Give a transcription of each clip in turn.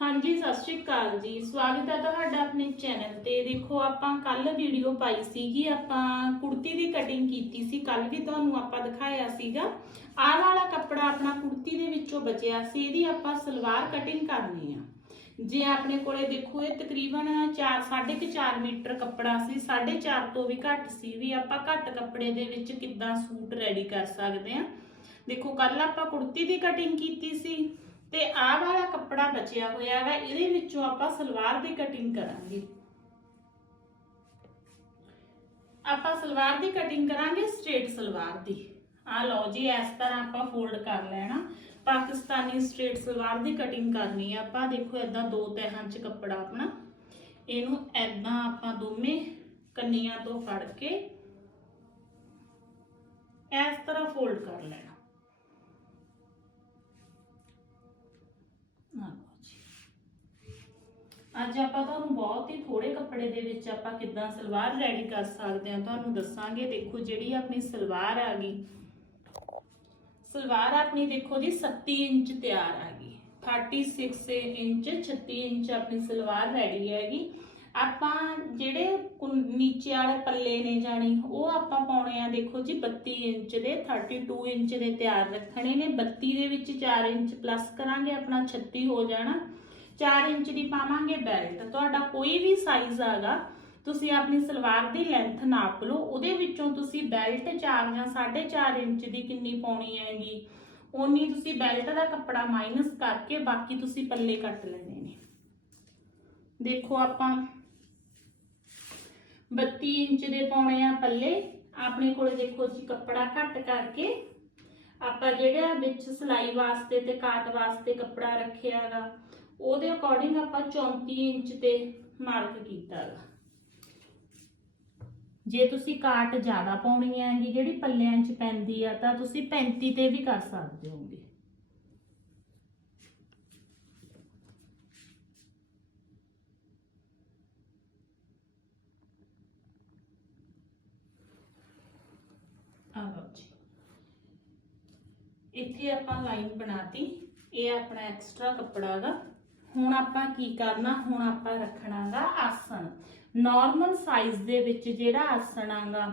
ਹਾਂਜੀ, ਸਤਿ ਸ਼੍ਰੀ ਅਕਾਲ ਜੀ। ਸਵਾਗਤ ਹੈ ਤੁਹਾਡਾ ਆਪਣੇ ਚੈਨਲ ਤੇ। ਦੇਖੋ, ਆਪਾਂ ਕੱਲ ਵੀਡੀਓ ਪਾਈ ਸੀਗੀ। ਆਪਾਂ ਕੁੜਤੀ ਦੀ ਕਟਿੰਗ ਕੀਤੀ ਸੀ। ਕੱਲ ਵੀ ਤੁਹਾਨੂੰ ਆਪਾਂ ਦਿਖਾਇਆ ਸੀਗਾ। ਆਹ ਵਾਲਾ ਕੱਪੜਾ ਆਪਣਾ ਕੁੜਤੀ ਦੇ ਵਿੱਚੋਂ ਬਚਿਆ ਸੀ। ਇਹਦੀ ਆਪਾਂ ਸਲਵਾਰ ਕਟਿੰਗ ਕਰਨੀ ਆ। ਜੇ ਆਪਣੇ ਕੋਲੇ ਦੇਖੋ, ਇਹ ਤਕਰੀਬਨ 4 4.5 ਮੀਟਰ ਕੱਪੜਾ ਸੀ। 4.5 ਤੋਂ ਵੀ ਘੱਟ ਸੀ। ਵੀ ਆਪਾਂ ਘੱਟ ਕੱਪੜੇ ਦੇ ਵਿੱਚ ਕਿੱਦਾਂ ਸੂਟ ਰੈਡੀ ਕਰ ਸਕਦੇ ਆ। ਦੇਖੋ ਕੱਲ ਆਪਾਂ ਕੁੜਤੀ ਦੀ ਕਟਿੰਗ ਕੀਤੀ ਸੀ। ਤੇ ਆਹ ਵਾਲਾ ਕੱਪੜਾ ਬਚਿਆ ਹੋਇਆ ਹੈਗਾ ਇਹਦੇ ਵਿੱਚੋਂ ਆਪਾਂ ਸਲਵਾਰ ਦੀ ਕਟਿੰਗ ਕਰਾਂਗੇ। ਆਪਾਂ ਸਲਵਾਰ ਦੀ ਕਟਿੰਗ ਕਰਾਂਗੇ ਸਟ੍ਰੇਟ ਸਲਵਾਰ ਦੀ। ਆ ਲਓ ਜੀ, ਇਸ ਤਰ੍ਹਾਂ ਆਪਾਂ ਫੋਲਡ ਕਰ ਲੈਣਾ। ਪਾਕਿਸਤਾਨੀ ਸਟ੍ਰੇਟ ਸਲਵਾਰ ਦੀ ਕਟਿੰਗ ਕਰਨੀ ਆ ਆਪਾਂ। ਦੇਖੋ ਇਦਾਂ ਦੋ ਤਹਾਂ 'ਚ ਕੱਪੜਾ ਆਪਣਾ। ਇਹਨੂੰ ਇਦਾਂ ਆਪਾਂ ਦੋਵੇਂ ਕੰਨੀਆਂ ਤੋਂ ਫੜ ਕੇ ਇਸ ਤਰ੍ਹਾਂ ਫੋਲਡ ਕਰ ਲੈਣਾ। ਅੱਜ ਆਪਾਂ ਤੁਹਾਨੂੰ ਬਹੁਤ ਹੀ ਥੋੜੇ ਕੱਪੜੇ ਦੇ ਵਿੱਚ ਆਪਾਂ ਕਿੱਦਾਂ ਸਲਵਾਰ ਰੈਡੀ ਕਰ ਸਕਦੇ ਹਾਂ, ਤੁਹਾਨੂੰ ਦੱਸਾਂਗੇ। ਦੇਖੋ ਜਿਹੜੀ ਆਪਣੀ ਸਲਵਾਰ ਆ ਗਈ। ਸਲਵਾਰ ਆਪਣੀ ਦੇਖੋ ਜੀ 37 ਇੰਚ ਤਿਆਰ ਆ ਗਈ। 36 ਇੰਚ 36 ਇੰਚ ਆਪਣੀ ਸਲਵਾਰ ਰੈਡੀ ਹੈਗੀ। ਆਪਾਂ ਜਿਹੜੇ ਨੀਚੇ ਵਾਲੇ ਪੱਲੇ ਨੇ ਜਾਣੀ, ਉਹ ਆਪਾਂ ਪਾਉਣੇ ਆ ਦੇਖੋ ਜੀ 32 ਇੰਚ ਦੇ 32 ਇੰਚ ਦੇ ਤਿਆਰ ਰੱਖਣੇ ਨੇ। 32 ਦੇ ਵਿੱਚ 4 ਇੰਚ ਪਲੱਸ ਕਰਾਂਗੇ, ਆਪਣਾ 36 ਹੋ ਜਾਣਾ। 4 ਇੰਚ ਦੀ ਪਾਵਾਂਗੇ ਬੈਲਟ। ਤੁਹਾਡਾ ਕੋਈ ਵੀ ਸਾਈਜ਼ ਆਗਾ ਤੁਸੀਂ ਆਪਣੀ ਸਲਵਾਰ ਦੀ ਲੈਂਥ ਨਾਪ ਲਓ। ਉਹਦੇ ਵਿੱਚੋਂ ਤੁਸੀਂ ਬੈਲਟ 4 ਜਾਂ 4.5 ਇੰਚ ਦੀ ਕਿੰਨੀ ਪਾਉਣੀ ਹੈਗੀ, ਓਨੀ ਤੁਸੀਂ ਬੈਲਟ ਦਾ ਕੱਪੜਾ ਮਾਈਨਸ ਕਰਕੇ ਬਾਕੀ ਤੁਸੀਂ ਪੱਲੇ ਕੱਟ ਲੈਣੇ ਨੇ। ਦੇਖੋ ਆਪਾਂ 32 ਇੰਚ ਦੇ ਪਾਉਣੇ ਆ ਪੱਲੇ। ਆਪਣੇ ਕੋਲ ਦੇਖੋ ਜੀ ਕੱਪੜਾ ਘੱਟ ਕਰਕੇ ਆਪਾਂ ਜਿਹੜਾ ਵਿੱਚ ਸਿਲਾਈ ਵਾਸਤੇ ਤੇ ਕਾਟ ਵਾਸਤੇ ਕੱਪੜਾ ਰੱਖਿਆ ਹੈਗਾ ਉਹਦੇ ਅਕੋਰਡਿੰਗ ਆਪਾਂ 34 ਇੰਚ ਤੇ ਮਾਰਕ ਕੀਤਾ ਹੈਗਾ ਜੇ ਤੁਸੀਂ ਕਾਟ ਜ਼ਿਆਦਾ ਪਾਉਣੀ ਹੈਗੀ, ਜਿਹੜੀ ਪੱਲਿਆਂ 'ਚ ਪੈਂਦੀ ਆ, ਤਾਂ ਤੁਸੀਂ 35 ਤੇ ਵੀ ਕਰ ਸਕਦੇ ਹੋਗੇ। ਆ ਜੀ। ਇੱਥੇ ਆਪਾਂ ਲਾਈਨ ਬਣਾਤੀ। ਇਹ ਆਪਣਾ ਐਕਸਟਰਾ ਕੱਪੜਾ ਹੈਗਾ ਹੁਣ ਆਪਾਂ ਕੀ ਕਰਨਾ? ਹੁਣ ਆਪਾਂ ਰੱਖਣਾਗਾ ਆਸਣ। ਨਾਰਮਲ ਸਾਈਜ਼ ਦੇ ਵਿੱਚ ਜਿਹੜਾ ਆਸਣ ਆਗਾ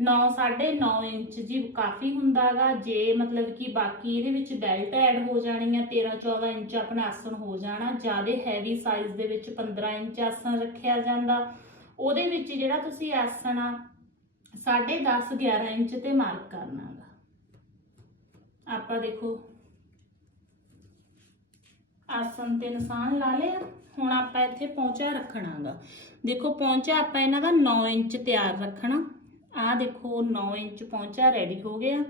9 9.5 ਇੰਚ ਜੀ ਕਾਫੀ ਹੁੰਦਾਗਾ। ਜੇ ਮਤਲਬ ਕਿ ਬਾਕੀ ਇਹਦੇ ਵਿੱਚ ਬੈਲਟ ਐਡ ਹੋ ਜਾਣੀ ਆ 13 14 ਇੰਚ ਆਪਣਾ ਆਸਣ ਹੋ ਜਾਣਾ। ਜ਼ਿਆਦਾ ਹੈਵੀ ਸਾਈਜ਼ ਦੇ ਵਿੱਚ 15 ਇੰਚ ਆਸਣ ਰੱਖਿਆ ਜਾਂਦਾ। ਉਹਦੇ ਵਿੱਚ ਜਿਹੜਾ ਤੁਸੀਂ ਆਸਣ ਆ 10.5 11 ਇੰਚ ਤੇ ਮਾਰਕ ਕਰਨਾਗਾ। ਆਪਾਂ ਦੇਖੋ ਆਸਨ ਤੇ ਨਿਸ਼ਾਨ ਲਾ ਲਿਆ ਹੁਣ ਆਪਾਂ ਇੱਥੇ ਪੌਂਚਾ ਰੱਖਣਾਗਾ। ਦੇਖੋ ਪੌਂਚਾ ਆਪਾਂ ਇਹਨਾਂ ਦਾ 9 ਇੰਚ ਤਿਆਰ ਰੱਖਣਾ। ਆਹ ਦੇਖੋ 9 ਇੰਚ ਪੌਂਚਾ ਰੈਡੀ ਹੋ ਗਿਆ।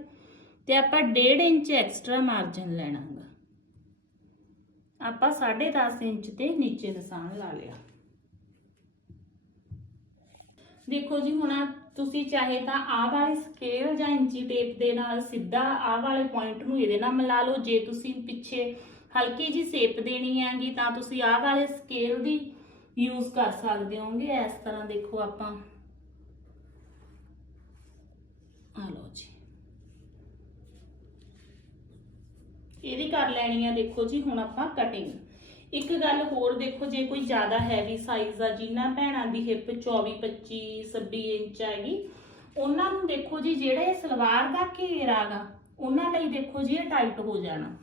ਤੇ ਆਪਾਂ 1.5 ਇੰਚ ਐਕਸਟਰਾ ਮਾਰਜਨ ਲੈਣਾਗਾ। ਆਪਾਂ 10.5 ਇੰਚ ਤੇ ਨੀਚੇ ਨਿਸ਼ਾਨ ਲਾ ਲਿਆ। ਦੇਖੋ ਜੀ, ਹੁਣ ਤੁਸੀਂ ਚਾਹੇ ਤਾਂ ਆਹ ਵਾਲੇ ਸਕੇਲ ਜਾਂ ਇੰਚੀ ਟੇਪ ਦੇ ਨਾਲ ਸਿੱਧਾ ਆਹ ਵਾਲੇ ਪੁਆਇੰਟ ਨੂੰ ਇਹਦੇ ਨਾਲ ਮਿਲਾ ਲਓ। ਜੇ ਤੁਸੀਂ ਪਿੱਛੇ ਹਲਕੀ ਜੀ ਸ਼ੇਪ ਦੇਣੀ ਹੈਗੀ ਤਾਂ ਤੁਸੀਂ ਆਹ ਵਾਲੇ ਸਕੇਲ ਦੀ ਯੂਜ਼ ਕਰ ਸਕਦੇ ਹੋਗੇ ਇਸ ਤਰ੍ਹਾਂ ਦੇਖੋ ਆਪਾਂ। ਆ ਲਓ ਜੀ। ਇਹਦੀ ਕਰ ਲੈਣੀ ਆ ਦੇਖੋ ਜੀ, ਹੁਣ ਆਪਾਂ ਕਟਿੰਗ ਇੱਕ ਗੱਲ ਹੋਰ ਦੇਖੋ, ਜੇ ਕੋਈ ਜ਼ਿਆਦਾ ਹੈਵੀ ਸਾਈਜ਼ ਆ, ਜਿਨ੍ਹਾਂ ਭੈਣਾਂ ਦੀ ਹਿੱਪ 24 25 26 ਇੰਚ ਹੈਗੀ, ਉਹਨਾਂ ਨੂੰ ਦੇਖੋ ਜੀ, ਜਿਹੜਾ ਇਹ ਸਲਵਾਰ ਦਾ ਘੇਰ ਆਗਾ, ਉਹਨਾਂ ਲਈ ਦੇਖੋ ਜੀ ਇਹ ਟਾਈਟ ਹੋ ਜਾਣਾ।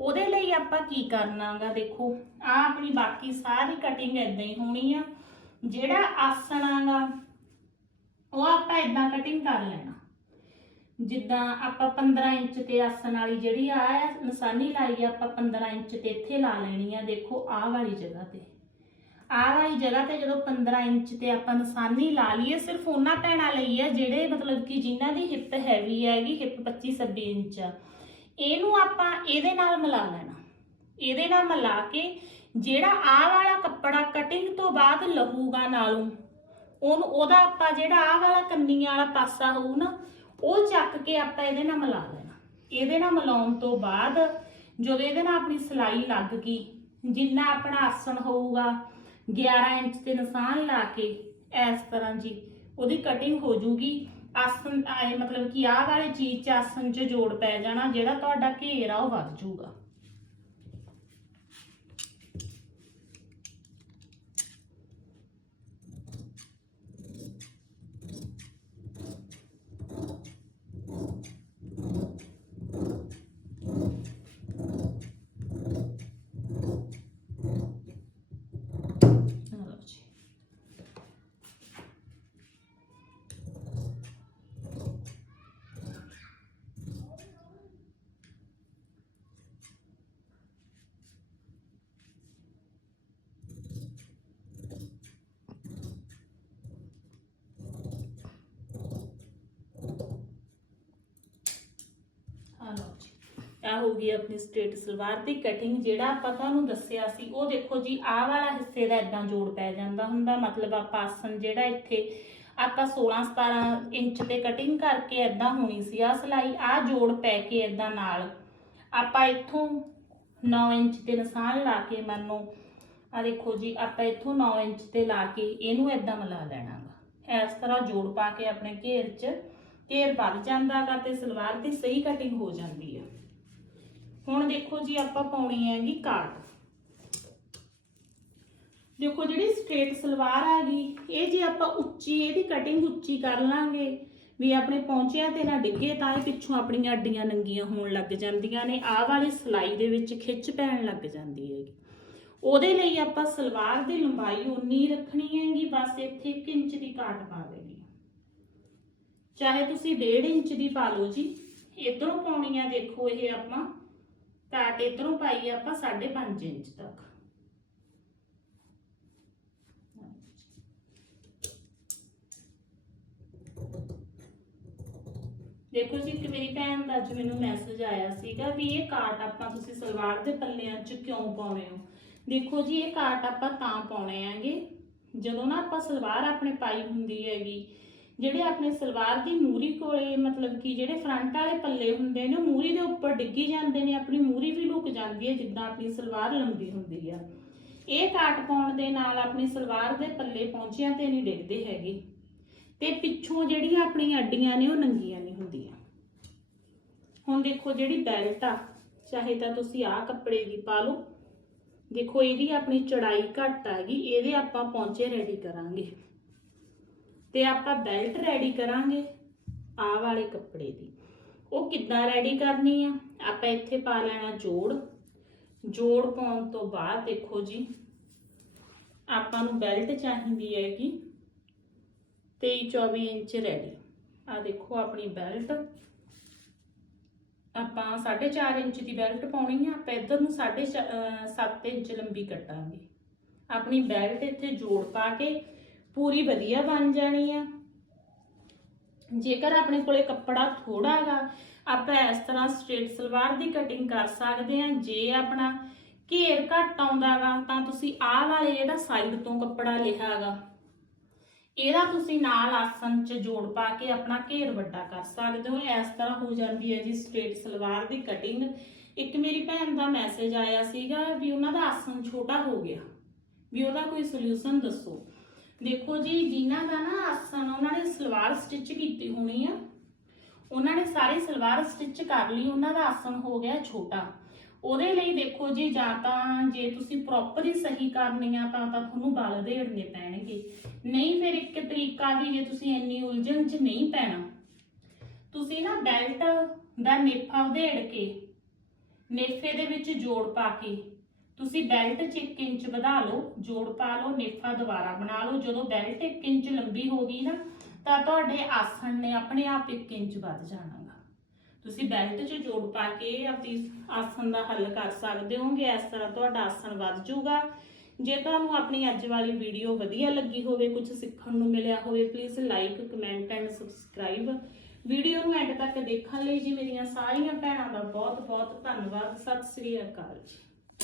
ਉਹਦੇ ਲਈ ਆਪਾਂ ਕੀ ਕਰਨਾਗਾ ਦੇਖੋ ਆ ਆਪਣੀ ਬਾਕੀ ਸਾਰੀ ਕਟਿੰਗ ਇਦਾਂ ਹੀ ਹੋਣੀ ਆ। ਜਿਹੜਾ ਆਸਣ ਆਗਾ ਉਹ ਆਪਾਂ ਇਦਾਂ ਕਟਿੰਗ ਕਰ ਲੈਣਾ। ਜਿੱਦਾਂ ਆਪਾਂ 15 ਇੰਚ ਤੇ ਆਸਣ ਵਾਲੀ ਜਿਹੜੀ ਆ ਹੈ, ਨਿਸ਼ਾਨੀ ਲਾਈ ਆ ਆਪਾਂ 15 ਇੰਚ ਤੇ ਇੱਥੇ ਲਾ ਲੈਣੀ ਆ ਦੇਖੋ ਆਹ ਵਾਲੀ ਜਗ੍ਹਾ ਤੇ। ਆਹ ਵਾਲੀ ਜਗ੍ਹਾ ਤੇ ਜਦੋਂ 15 ਇੰਚ ਤੇ ਆਪਾਂ ਨਿਸ਼ਾਨੀ ਲਾ ਲਈਏ ਸਿਰਫ ਉਹਨਾਂ ਭੈਣਾਂ ਲਈ ਆ ਜਿਹੜੇ ਮਤਲਬ ਕਿ ਜਿਨ੍ਹਾਂ ਦੀ ਹਿੱਪ ਹੈਵੀ ਹੈਗੀ ਹਿੱਪ 25 26 ਇੰਚ ਆ। ਇਹਨੂੰ ਆਪਾਂ ਇਹਦੇ ਨਾਲ ਮਿਲਾ ਲੈਣਾ। ਇਹਦੇ ਨਾਲ ਮਿਲਾ ਕੇ ਜਿਹੜਾ ਆਹ ਵਾਲਾ ਕੱਪੜਾ ਕਟਿੰਗ ਤੋਂ ਬਾਅਦ ਲਹੂਗਾ ਨਾਲੋਂ, ਉਹਨੂੰ ਉਹਦਾ ਆਪਾਂ ਜਿਹੜਾ ਆਹ ਵਾਲਾ ਕੰਨੀਆਂ ਵਾਲਾ ਪਾਸਾ ਹੋਊ ਨਾ, ਉਹ ਚੱਕ ਕੇ ਆਪਾਂ ਇਹਦੇ ਨਾਲ ਮਿਲਾ ਲੈਣਾ। ਇਹਦੇ ਨਾਲ ਮਿਲਾਉਣ ਤੋਂ ਬਾਅਦ ਜਦੋਂ ਇਹਦੇ ਨਾਲ ਆਪਣੀ ਸਲਾਈ ਲੱਗ ਗਈ, ਜਿੰਨਾ ਆਪਣਾ ਆਸਣ ਹੋਊਗਾ 11 ਇੰਚ ਤੇ ਨਿਸ਼ਾਨ ਲਾ ਕੇ, ਇਸ ਤਰ੍ਹਾਂ ਜੀ, ਉਹਦੀ ਕਟਿੰਗ ਹੋ ਜੂਗੀ। ਆਸਨ ਆਏ ਮਤਲਬ ਕਿ ਆਹ ਵਾਲੇ ਚੀਜ਼ ਚ ਆਸਨ ਚ ਜੋੜ ਪੈ ਜਾਣਾ, ਜਿਹੜਾ ਤੁਹਾਡਾ ਘੇਰ ਆ, ਉਹ ਵੱਧ ਜੂਗਾ ਆ ਗਈ ਆਪਣੀ ਸਟ੍ਰੇਟ ਸਲਵਾਰ ਦੀ ਕਟਿੰਗ ਜਿਹੜਾ ਆਪਾਂ ਤੁਹਾਨੂੰ ਦੱਸਿਆ ਸੀ, ਉਹ ਦੇਖੋ ਜੀ, ਆਹ ਵਾਲਾ ਹਿੱਸੇ ਦਾ ਇਦਾਂ ਜੋੜ ਪੈ ਜਾਂਦਾ ਹੁੰਦਾ। ਮਤਲਬ ਆਪਾਂ ਆਸਨ ਜਿਹੜਾ ਇੱਥੇ, ਆਪਾਂ 16 17 ਇੰਚ ਤੇ ਕਟਿੰਗ ਕਰਕੇ ਇਦਾਂ ਹੋਣੀ ਸੀ ਆ ਸਲਾਈ ਆ ਜੋੜ ਪੈ ਕੇ ਇਦਾਂ ਨਾਲ। ਆਪਾਂ ਇੱਥੋਂ 9 ਇੰਚ ਤੇ ਨਿਸ਼ਾਨ ਲਾ ਕੇ ਮੰਨੋ ਆ ਦੇਖੋ ਜੀ, ਆਪਾਂ ਇੱਥੋਂ 9 ਇੰਚ ਤੇ ਲਾ ਕੇ ਇਹਨੂੰ ਇਦਾਂ ਮਿਲਾ ਲੈਣਾ ਗਾ ਇਸ ਤਰ੍ਹਾਂ ਜੋੜ ਪਾ ਕੇ ਆਪਣੇ ਘੇਰ 'ਚ, ਘੇਰ ਵੱਧ ਜਾਂਦਾ ਗਾ ਤੇ ਸਲਵਾਰ ਦੀ ਸਹੀ ਕਟਿੰਗ ਹੋ ਜਾਂਦੀ ਆ। ਹੁਣ ਦੇਖੋ ਜੀ ਆਪਾਂ ਪਾਉਣੀ ਹੈਗੀ ਕਾਟ ਦੇਖੋ ਜਿਹੜੀ ਸਟ੍ਰੇਟ ਸਲਵਾਰ ਆ ਗਈ, ਇਹ ਜੇ ਆਪਾਂ ਉੱਚੀ, ਇਹਦੀ ਕਟਿੰਗ ਉੱਚੀ ਕਰ ਲਾਂਗੇ, ਵੀ ਆਪਣੇ ਪੌਂਚਿਆਂ ਤੇ ਨਾ ਡਿੱਗੇ ਤਾਂ ਇਹ ਪਿੱਛੋਂ ਆਪਣੀਆਂ ਅੱਡੀਆਂ ਨੰਗੀਆਂ ਹੋਣ ਲੱਗ ਜਾਂਦੀਆਂ ਨੇ, ਆਹ ਵਾਲੀ ਸਲਾਈ ਦੇ ਵਿੱਚ ਖਿੱਚ ਪੈਣ ਲੱਗ ਜਾਂਦੀ ਹੈਗੀ। ਉਹਦੇ ਲਈ ਆਪਾਂ ਸਲਵਾਰ ਦੀ ਲੰਬਾਈ ਉਨੀ ਰੱਖਣੀ ਹੈਗੀ, ਬਸ ਇੱਥੇ 1 ਇੰਚ ਦੀ ਕਾਟ ਪਾ ਦੇਣੀ ਚਾਹੇ ਤੁਸੀਂ 1.5 ਇੰਚ ਦੀ ਪਾ ਲਓ ਜੀ, ਇਧਰੋਂ ਪਾਉਣੀ ਆ ਦੇਖੋ ਇਹ ਆਪਾਂ ਕਾਟ ਇਧਰੋਂ ਪਾਈ ਆਪਾਂ 5.5 ਇੰਚ ਤੱਕ। ਦੇਖੋ ਜੀ ਕਿ ਮੇਰੀ ਭੈਣ ਦਾ ਅੱਜ ਮੈਨੂੰ ਮੈਸੇਜ ਆਇਆ ਸੀਗਾ ਵੀ ਇਹ ਕਾਟ ਆਪਾਂ ਤੁਸੀਂ ਸਲਵਾਰ ਦੇ ਪੱਲਿਆਂ 'ਚ ਕਿਉਂ ਪਾਉਣੇ ਹੋ? ਦੇਖੋ ਜੀ, ਇਹ ਕਾਟ ਆਪਾਂ ਤਾਂ ਪਾਉਣੇ ਆਂਗੇ। ਜਦੋਂ ਨਾ ਆਪਾਂ ਸਲਵਾਰ ਆਪਣੇ ਪਾਈ ਹੁੰਦੀ ਹੈਗੀ ਜਿਹੜੇ ਆਪਣੇ ਸਲਵਾਰ ਦੀ ਮੂਰੀ ਕੋਲੇ, ਮਤਲਬ ਕਿ ਜਿਹੜੇ ਫਰੰਟ ਵਾਲੇ ਪੱਲੇ ਹੁੰਦੇ ਨੇ, ਉਹ ਮੂਰੀ ਦੇ ਉੱਪਰ ਡਿੱਗੀ ਜਾਂਦੇ ਨੇ, ਆਪਣੀ ਮੂਰੀ ਵੀ ਲੁਕ ਜਾਂਦੀ ਹੈ, ਜਿੱਦਾਂ ਆਪਣੀ ਸਲਵਾਰ ਲੰਬੀ ਹੁੰਦੀ ਆ। ਇਹ ਕਾਟ ਪਾਉਣ ਦੇ ਨਾਲ ਆਪਣੀ ਸਲਵਾਰ ਦੇ ਪੱਲੇ ਪਹੁੰਚਿਆਂ ਤੇ ਨਹੀਂ ਡਿੱਗਦੇ ਹੈਗੇ। ਤੇ ਪਿੱਛੋਂ ਜਿਹੜੀਆਂ ਆਪਣੀਆਂ ਅੱਡੀਆਂ ਨੇ, ਉਹ ਨੰਗੀਆਂ ਨਹੀਂ ਹੁੰਦੀਆਂ। ਹੁਣ ਦੇਖੋ ਜਿਹੜੀ ਬੈਲਟ ਆ, ਚਾਹੇ ਤਾਂ ਤੁਸੀਂ ਆਹ ਕੱਪੜੇ ਦੀ ਪਾ ਲਓ। ਦੇਖੋ, ਇਹਦੀ ਆਪਣੀ ਚੜਾਈ ਘੱਟ ਆ ਗਈ, ਇਹਦੇ ਆਪਾਂ ਪਹੁੰਚੇ ਰੈਡੀ ਕਰਾਂਗੇ। ਤੇ ਆਪਾਂ ਬੈਲਟ ਰੈਡੀ ਕਰਾਂਗੇ ਆ ਵਾਲੇ ਕੱਪੜੇ ਦੀ। ਉਹ ਕਿੱਦਾਂ ਰੈਡੀ ਕਰਨੀ ਆ? ਆਪਾਂ ਇੱਥੇ ਪਾ ਲੈਣਾ ਜੋੜ। ਜੋੜ ਪਾਉਣ ਤੋਂ ਬਾਅਦ ਦੇਖੋ ਜੀ, ਆਪਾਂ ਨੂੰ ਬੈਲਟ ਚਾਹੀਦੀ ਹੈਗੀ 23 24 ਇੰਚ ਰੈਡੀ ਆ ਦੇਖੋ ਆਪਣੀ ਬੈਲਟ ਆਪਾਂ 4.5 ਇੰਚ ਦੀ ਬੈਲਟ ਪਾਉਣੀ ਆ। ਆਪਾਂ ਇੱਧਰ ਨੂੰ 7.5 ਇੰਚ ਲੰਬੀ ਕੱਟਾਂਗੇ। ਆਪਣੀ ਬੈਲਟ ਇੱਥੇ ਜੋੜ ਪਾ ਕੇ ਪੂਰੀ ਵਧੀਆ ਬਣ ਜਾਣੀ ਆ। ਜੇਕਰ ਆਪਣੇ ਕੋਲੇ ਕੱਪੜਾ ਥੋੜਾ ਹੈਗਾ, ਆਪਾਂ ਇਸ ਤਰ੍ਹਾਂ ਸਟ੍ਰੇਟ ਸਲਵਾਰ ਦੀ ਕਟਿੰਗ ਕਰ ਸਕਦੇ ਆ ਜੇ ਆਪਣਾ ਘੇਰ ਘੱਟ ਆਉਂਦਾਗਾ ਤਾਂ ਤੁਸੀਂ ਆਹ ਵਾਲੇ ਜਿਹੜਾ ਸਾਈਡ ਤੋਂ ਕੱਪੜਾ ਲਿਆ ਹੈਗਾ, ਇਹਦਾ ਤੁਸੀਂ ਨਾਲ ਆਸਨ 'ਚ ਜੋੜ ਪਾ ਕੇ ਆਪਣਾ ਘੇਰ ਵੱਡਾ ਕਰ ਸਕਦੇ ਹੋ। ਇਸ ਤਰ੍ਹਾਂ ਹੋ ਜਾਂਦੀ ਹੈ ਜੀ ਸਟ੍ਰੇਟ ਸਲਵਾਰ ਦੀ ਕਟਿੰਗ ਇੱਕ ਮੇਰੀ ਭੈਣ ਦਾ ਮੈਸੇਜ ਆਇਆ ਸੀਗਾ ਵੀ ਉਹਨਾਂ ਦਾ ਆਸਨ ਛੋਟਾ ਹੋ ਗਿਆ। ਵੀ ਉਹਦਾ ਕੋਈ ਸੋਲੂਸ਼ਨ ਦੱਸੋ। ਦੇਖੋ ਜੀ, ਜਿਨ੍ਹਾਂ ਦਾ ਨਾ ਆਸਣ ਉਹਨਾਂ ਨੇ ਸਲਵਾਰ ਸਟਿਚ ਕੀਤੀ ਹੋਣੀ ਆ। ਉਹਨਾਂ ਨੇ ਸਾਰੀ ਸਲਵਾਰ ਸਟਿਚ ਕਰ ਲਈ, ਉਹਨਾਂ ਦਾ ਆਸਨ ਹੋ ਗਿਆ ਛੋਟਾ। ਉਹਦੇ ਲਈ ਦੇਖੋ ਜੀ, ਜਾਂ ਤਾਂ ਜੇ ਤੁਸੀਂ ਪ੍ਰੋਪਰ ਹੀ ਸਹੀ ਕਰਨੀ ਆ, ਤਾਂ ਤਾਂ ਤੁਹਾਨੂੰ ਬਲ ਦੇੜਨੇ ਪੈਣਗੇ। ਨਹੀਂ ਫਿਰ ਇੱਕ ਤਰੀਕਾ ਵੀ ਜੇ ਤੁਸੀਂ ਇੰਨੀ ਉਲਝਣ 'ਚ ਨਹੀਂ ਪੈਣਾ। ਤੁਸੀਂ ਨਾ ਬੈਲਟ ਦਾ ਨੇਫਾ ਉਧੇੜ ਕੇ ਨੇਫੇ ਦੇ ਵਿੱਚ ਜੋੜ ਪਾ ਕੇ ਤੁਸੀਂ ਬੈਲਟ 'ਚ 1 ਇੰਚ ਵਧਾ ਲਓ, ਜੋੜ ਪਾ ਲਓ, ਨੇਫਾ ਦੁਬਾਰਾ ਬਣਾ ਲਓ। ਜਦੋਂ ਬੈਲਟ 1 ਇੰਚ ਲੰਬੀ ਹੋ ਗਈ ਨਾ, ਤਾਂ ਤੁਹਾਡੇ ਆਸਣ ਨੇ ਆਪਣੇ ਆਪ 1 ਇੰਚ ਵੱਧ ਜਾਣਾ ਗਾ। ਤੁਸੀਂ ਬੈਲਟ 'ਚ ਜੋੜ ਪਾ ਕੇ ਆਪਣੀ ਆਸਣ ਦਾ ਹੱਲ ਕਰ ਸਕਦੇ ਹੋਗੇ, ਇਸ ਤਰ੍ਹਾਂ ਤੁਹਾਡਾ ਆਸਣ ਵੱਧ ਜਾਊਗਾ। ਜੇ ਤੁਹਾਨੂੰ ਆਪਣੀ ਅੱਜ ਵਾਲੀ ਵੀਡੀਓ ਵਧੀਆ ਲੱਗੀ ਹੋਵੇ, ਕੁਝ ਸਿੱਖਣ ਨੂੰ ਮਿਲਿਆ ਹੋਵੇ please like comment and subscribe video ਨੂੰ ਐਂਡ ਤੱਕ ਦੇਖਣ ਲਈ ਜੀ ਮੇਰੀਆਂ ਸਾਰੀਆਂ ਭੈਣਾਂ ਦਾ ਬਹੁਤ ਬਹੁਤ ਧੰਨਵਾਦ। ਸਤਿ ਸ੍ਰੀ ਅਕਾਲ ਜੀ।